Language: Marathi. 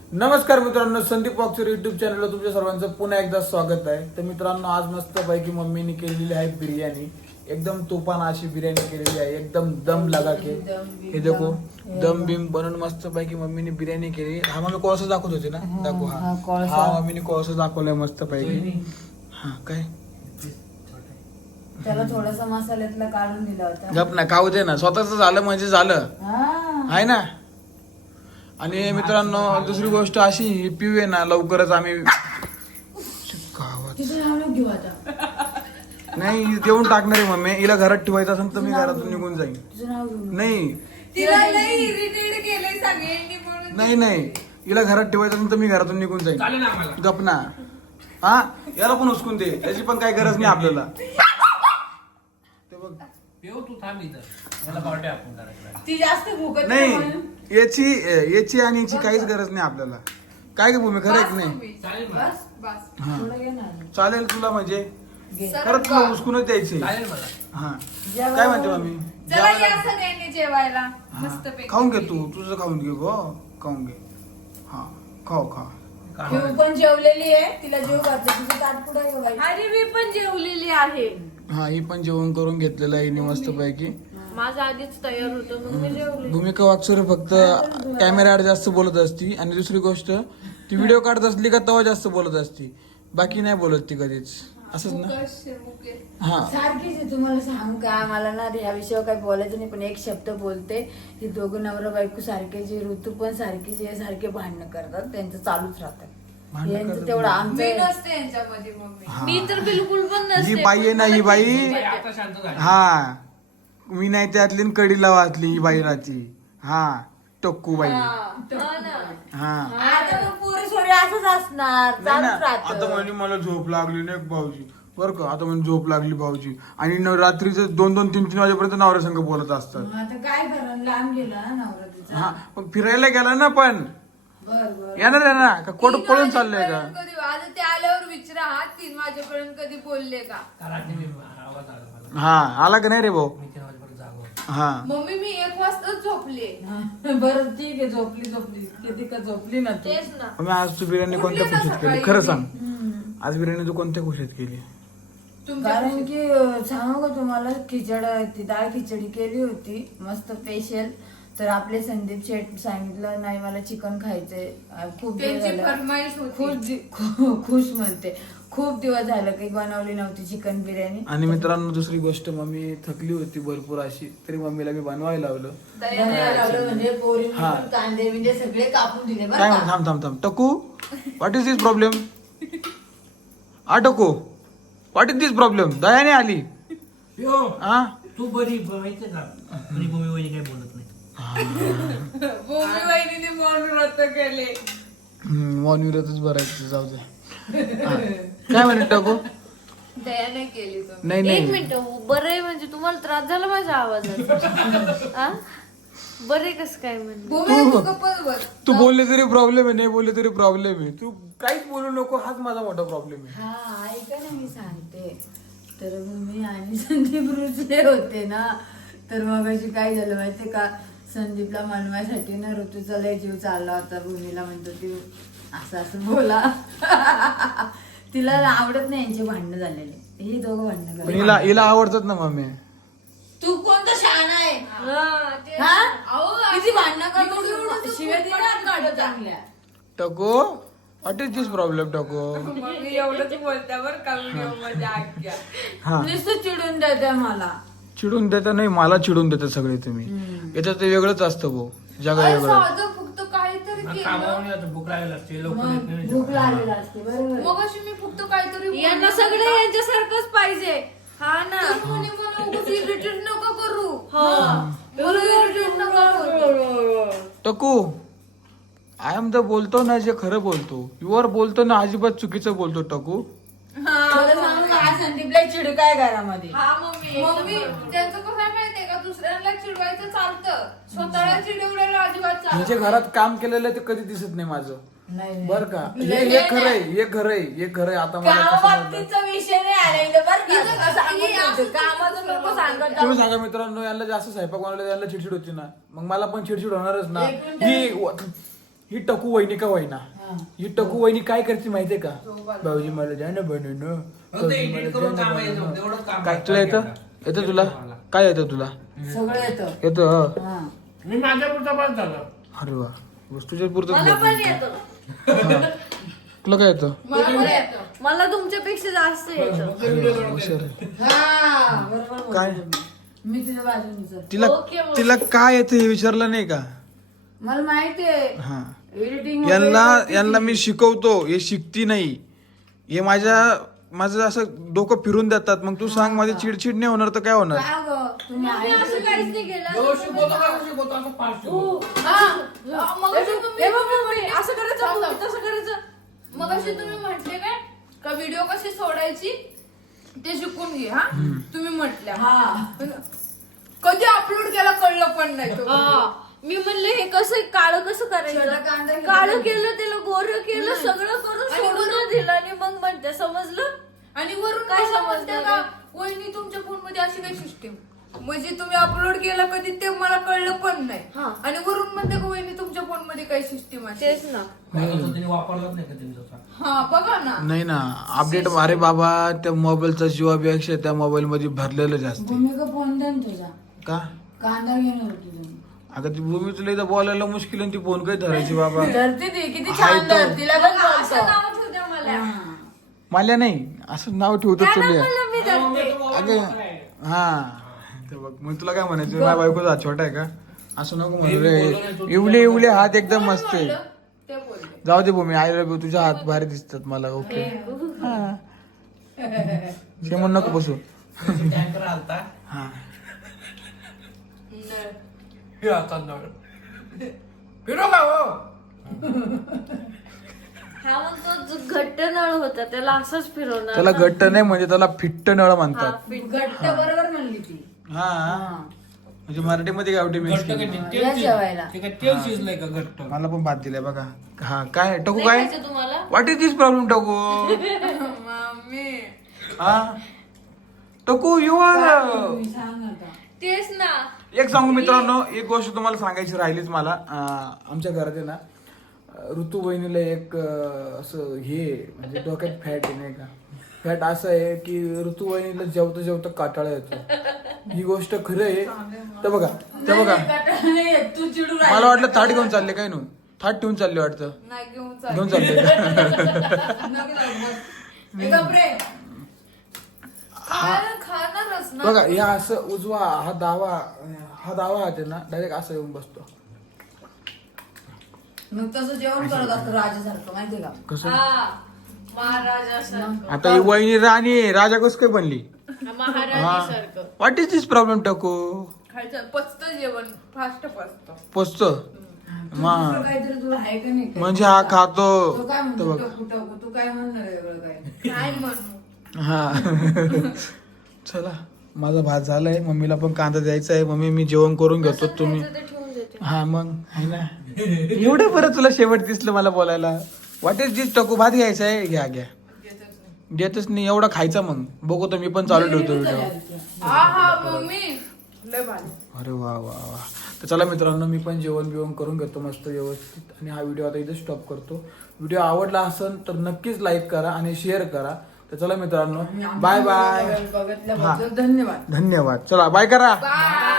नमस्कार मित्रांनो, संदीप वाकचोरे युट्यूब चॅनलला तुमच्या सर्वांचं पुन्हा एकदा स्वागत आहे. तर मित्रांनो, आज मस्त पैकी मम्मीने केलेली आहे बिर्याणी. एकदम तुफान अशी बिर्याणी केलेली आहे, एकदम दम लगा के. हे देखो, दम बिम बनवून मस्त पैकी मम्मीने बिर्याणी केली. हा मम्मी कोळसा दाखवत होते ना, दाखव. हा मम्मीने कोळसा दाखवलाय मस्त पैकी. हा काय त्याला थोडासा मसाल्यातला काढून दिला होता. गप ना, खाऊ दे ना, स्वतःच झालं म्हणजे झालं आहे ना. आणि मित्रांनो, दुसरी गोष्ट अशी, पिऊ ना लवकरच आम्ही घेऊ आता. नाही देऊन टाकणार आहे मम्मी. हिला घरात ठेवायचं असेल तर मी घरातून निघून जाईन. तुझं नाव घेऊ. नाही तिला लई इरिटेट केलंय सगळ्यांनी म्हणून. नाही हिला घरात ठेवायचं असेल तर मी घरातून निघून जाईन. गप ना. हा याला पण उचकून दे, त्याची पण काही गरज नाही आपल्याला. ते बघ तू थांब इथं, मला पार्टी आपण करायचं. ती जास्त भुकत नाही, याची आणि याची काहीच गरज नाही आपल्याला. काय ग भूमी, खरं आहे की नाही? चालेल मला, बस बस. हा थोडं घे ना. चालेल तुला, म्हणजे घे. खरंच तुला उचकूनच द्यायचे. चालेल मला. हा जेवायला. काय म्हणते मम्मी? चला या सगळ्यांनी जेवायला हा. मस्त पैकी. खाऊन घे तू, तुझं खाऊन घे गो, खाऊन घे. हा खाऊ खा. ठेव पण जेवलेली आहे, तिला जेव घातलं. तुझं ताट पुढे आहे बाई. अरे मी पण जेवलेली आहे. हा ही पण जेवण करून घेतलेलं आहे हिने मस्त पैकी. माझं आधीच तयार होतं मग मी जेवले. भूमिका वाकचोरे फक्त कॅमेऱ्यावर जास्त बोलत असती, आणि दुसरी गोष्ट ती व्हिडिओ काढत असली का तेव्हा जास्त बोलत असती, बाकी नाही बोलत ती कधीच. असंच ना. हा सारखीच आहे. तुम्हाला सांगू का, मला ना या विषयावर काही बोलायचं नाही, पण एक शब्द बोलते. ही दोघं नवरा बायको सारखेच आहे, ऋतू पण सारखीच आहे, सारखे भांडणं करतात, त्यांचं चालूच राहतं. भांडणं यांचं करतात. तेवढं मी आमचं नसते यांच्यामध्ये मम्मी. हा. मी तर बिलकुल पण नसते. ही बाई आहे ना, ही बाई. आता शांत झाली. हा मी नाही त्यातली न कडीला वाचली ही बाई राहती. हा टक्कू बाई. हा ना. हा आता मग पोरी सोरी असंच असणार, नाही ना, चालूच आता राहतं. म्हणजे मला झोप लागली नाही भाऊजी, बरं का. आता म्हणजे झोप लागली भाऊजी, आणि रात्रीचं 2-2, 3-3 वाजेपर्यंत नवऱ्या संग बोलत असतात. मग आता काय करण, लांब गेला ना नवरा तिचा. हा पण फिरायला गेला ना, पण बर बर. येणार आहे ना का? कोट 3 पळून चाललंय का? वाजेपर्यंत कधी आता ते आल्यावर विचारा, हा 3 वाजेपर्यंत कधी बोलले का? रात्री मी आवाज आला मला, हा आला का नाही रे भाऊ? मी 3 वाजेपर्यंत जागो. हा मम्मी मी 1 वाजताच झोपले. बरं ठीक आहे, झोपली किती का झोपली ना तू. तेच ना. मग आज तू बिर्याणी कोणत्या उठले ना खुशीत केली? सकाळी खरं मी. सांग, आज बिर्याणी तू कोणत्या खुशीत केली? तुमच्या कारण की सांगू का तुम्हाला, ती डाळ खिचडी केली होती मस्त स्पेशल. तर आपले संदीप शेठ सांगितलं, नाही मला चिकन खायचंय. खूप दिवस त्यांची झालं. फरमाईश होती. खुश म्हणते, खूप दिवस झालं काही बनवली नव्हती चिकन बिर्याणी. आणि मित्रांनो, दुसरी गोष्ट, मम्मी थकली होती भरपूर अशी, तरी मम्मीला मी बनवायला लावलं. बनवायला लावलं म्हणजे पोरी हा. कांदे म्हणजे सगळे कापून दिले बरं काय का. म्हणतो? थांब थांब थांब टकू, व्हॉट इज दिस प्रॉब्लेम? हा टकू, व्हॉट इज दिस प्रॉब्लेम? दयाने आली. यो, हा तू बरी माहितीये का, बरी भूमी वहिनी काही बोलत नाही. मम्मी वहिनीने म्हणून व्रत केले. मॉन्युरच भरायचं, जाऊ दे. हा. काय म्हणत टकू? दयाने केली तुम्ही. नाही एक नाही, मिनिट, बरं आहे म्हणजे तुम्हाला त्रास झाला माझ्या आवाजाचा? आ? बरे कस काय म्हणजे? भूमी तू गप्पच बस. तू बोलले तरी प्रॉब्लेम आहे, नाही बोलले तरी प्रॉब्लेम आहे. तू काहीच बोलू नको, हाच माझा मोठा प्रॉब्लेम आहे. हा ऐका ना, मी सांगते. तर मी आणि संदीप रुचले होते ना, तर मग अशी काय झालं माहितीये का, संदीपला मनवायसाठी ना ऋतूचा लय जीव चालला होता. भूमीला म्हणतो ती असं असं बोला. तिला आवडत नाही यांचे भांडणं झालेले, ही दोघं भांडणं पण करतात. हिला आवडतात ना मम्मी. तू कोणता शहाणा आहे? हा, ते- हा? अहो, किती भांडणं करतो एवढं एवढं तू? तू शिव्या खूप दिल्या पटकन काढतो काढता. चांगल्या. टकू, व्हॉट इज दिस प्रॉब्लेम टकू? मम्मी एवढंच बोलत्या बरं का व्हिडिओ मध्ये आख्या. हा नुसतं चिडून देते मला. चिडून देता नाही, मला चिडून देता सगळे तुम्ही. याच्यात ते वेगळंच असतं भाऊ, जग अरे वेगळं. साधं फक्त काहीतरी मला केलं. कामावरून येतं, भूक लागेल असते, लवकर येत नाही. मग भूक लागलेली असते, बरोबर. मग अशी मी फक्त काहीतरी यांना बोललं सगळे ना. यांच्यासारखंच पाहिजे. हा ना. तर म्हणे मला उगाच irritate नका करू. हो. मला irritate नका करू. टकू, आय एम द बोलतो ना जे खरं बोलतो. युवर बोलतो ना अजिबात चुकीचं बोलतो टकू. खरं सांगू का, हा संदीपला चिड काय घरामध्ये. हा मम्मी त्यांचं कसं आहे माहितीये का, दुसऱ्यांना चिडवायचं चालतं, स्वतःला चिडवलेलं अजिबात चालत म्हणजे नाही. घरात काम केलेलं ते कधी दिसत नाही माझं, नाही बर का. हे खरंय, हे खरंय, हे खरंय. आता मला कसं वाटतं? बाबतीचा विषय नाही आला इथं बरं का. इथं कसं सांगून हे असं ठेवते. कामाचं नको सांगत तुम्ही सांगा मित्रांनो, यांना जास्त स्वयंपाक बनवलं यांना चिडचिड होती ना, मग मला पण चिडचिड होणारच ना. एक मिनिट. ही टकू वहिनी का वहिना हा. ही टकू वहिनी काय करते माहितीये का भाऊजी मला द्या ना बनवून फक्त edit करून काम यायचं, तेवढंच काम काय आहे. तुला येतं येतं तुला काय येतं तुला सगळं येतं येतं हा. मी माझ्या पुरता बस झालं. अरे वा वस्तूच्या पुरतं मला पण येतं तुला काय येतं मला पण येतं. मला तुमच्यापेक्षा जास्त येतं हुशार आहे. हा बरोबर बोलतो काय? तुम्ही. मी तुझ्या बाजूने तिला ओके, ओके. तिला काय येतं हे विचारलं नाही का मला माहितीये हा एडिटिंग यांना मी शिकवतो हे शिकती नाही हे माझं असं डोकं फिरून देतात मग तू सांग माझी चिडचिड नाही होणार तर काय होणार काय गं तुम्ही मी असं काहीच नाही जो शिकवतो केलं का शिकवतो असं पाच शिकवतो. मगाशी तुम्ही हे बघ, बघ, बघ, असं करायचं मग तसं करायचं मगाशी तुम्ही म्हटले काय का व्हिडिओ कशी सोडायची ते शिकून घे हा तुम्ही म्हटल्या हा कधी अपलोड केला कळलं पण नाही तो हा. मी म्हणले हे कसं काळं कसं छोटा करायचं कांदा घेतला. काळं केलं त्याला गोरं केलं सगळं करून आणि सोडून दिलं आणि मग म्हणते समजलं आणि वरून काय काय समजतं समजलं का वहिनी तुमच्या फोन मध्ये अशी काही सिस्टीम म्हणजे तुम्ही अपलोड केला कधी ते मला कळलं पण नाही हा. आणि वरून म्हणते का वहिनी तुमच्या फोन मध्ये काही सिस्टीम आहे तेच ना आता तो त्यांनी वापरलाच नाही कधी स्वतः. हा बघा ना नाही ना अपडेट अरे बाबा त्या मोबाईलचा जीवापेक्षा त्या मोबाईल मध्ये भरलेलं जास्त आहे. भूमिका फोन दे ना तुझा का कांदा घेणार होती तुम्ही अगं ती भूमी तुला इथं बोलायला मुश्किल आहे ती फोन काय धरायची बाबा धरते ती किती हाय छान तो. धरते तिला पण असं बोलतो नाव ठेवते मला हा. मला नाही असं नाव ठेवतो काय तुला म्हणलं मी धरते अगं हा ते बघ मग तुला काय म्हणायचं माझ्या बायकोचा हात छोटा आहे का असं नको म्हणू रे इवले इवले हात एकदम मस्त आहे ते बोलले जाऊ दे भूमी आय लव्ह यू तुझ्या हात भारी दिसतात मला ओके हा ते म्हणून नको बसू टँकर आलता हा हे आता नळ फिरो का हो हा मग तो जो घट्ट नळ होता त्याला असंच फिरवणार त्याला ना. घट्ट नाही म्हणजे त्याला फिट्ट नळ हा, म्हणतात फिट. घट्ट बरोबर म्हणली ती हा हा. म्हणजे मराठीमध्ये गावठी मिक्स घट्ट केली. काय या जेवायला. ते काय तेल शिजलंय का घट्ट मला पण भात दिलाय बघा हा काय टाकू नाही काय खायचं तुम्हाला व्हॉट इज दिस प्रॉब्लेम टाकू मम्मी हा टाकू यू आर तुम्ही सांग आता तेच ना एक सांगू मित्रांनो एक गोष्ट तुम्हाला सांगायची राहिलीच मला आमच्या घरात आहे ना ऋतू बहिणीला एक असं हे म्हणजे डोक्यात फॅट आहे नाही का फॅट असं आहे की ऋतू बहिणीला जेवता जेवता काटाळा येतो ही गोष्ट खरं आहे तर बघा नाही, तू चिडू मला वाटलं थाट घेऊन चालले काय नू थाट ठेवून चालले वाटतं नाही घेऊन घेऊन चालले का? खाणारच ना बघा या असं उजवा हा दावा आहे ना डायरेक्ट असं येऊन बसतो मग तसं जेवण करत असतो राजासारखं माहितीये का कसं हा महाराजासारखं आता ही वहिनी राणी आहे, राजा कस काय बनली महाराणीसारखं व्हॉट इज दिस प्रॉब्लेम टाकू खायचं पचतं जेवण फास्ट पचतं पोचत दुसरं काहीतरी तुला आहे का नाही म्हणजे हा खातो तो काय तर म्हणतो बघ टोकू टोकू तू काय म्हणणार वेगळं काय काय म्हणू हा चला माझा भात झालाय मम्मीला पण कांदा द्यायचा आहे मम्मी मी जेवण करून घेतो तुम्ही खायचं ते ठेवून देते हा मग आहे ना एवढं बरं तुला शेवट दिसलं मला बोलायला वाट इज दिस टाकू भात घ्यायचा आहे घ्या देतच नाही एवढा खायचा मग बघू तर मी पण चालू ठेवतो व्हिडिओ हा मम्मी लय भारी अरे वा वा वा तर चला मित्रांनो मी पण जेवण बिवण करून घेतो मस्त व्यवस्थित आणि हा व्हिडिओ आता इथे स्टॉप करतो व्हिडिओ आवडला असेल तर नक्कीच लाईक करा आणि शेअर करा तर चला मित्रांनो बाय बाय बघितल्याबद्दल धन्यवाद धन्यवाद चला बाय करा बाय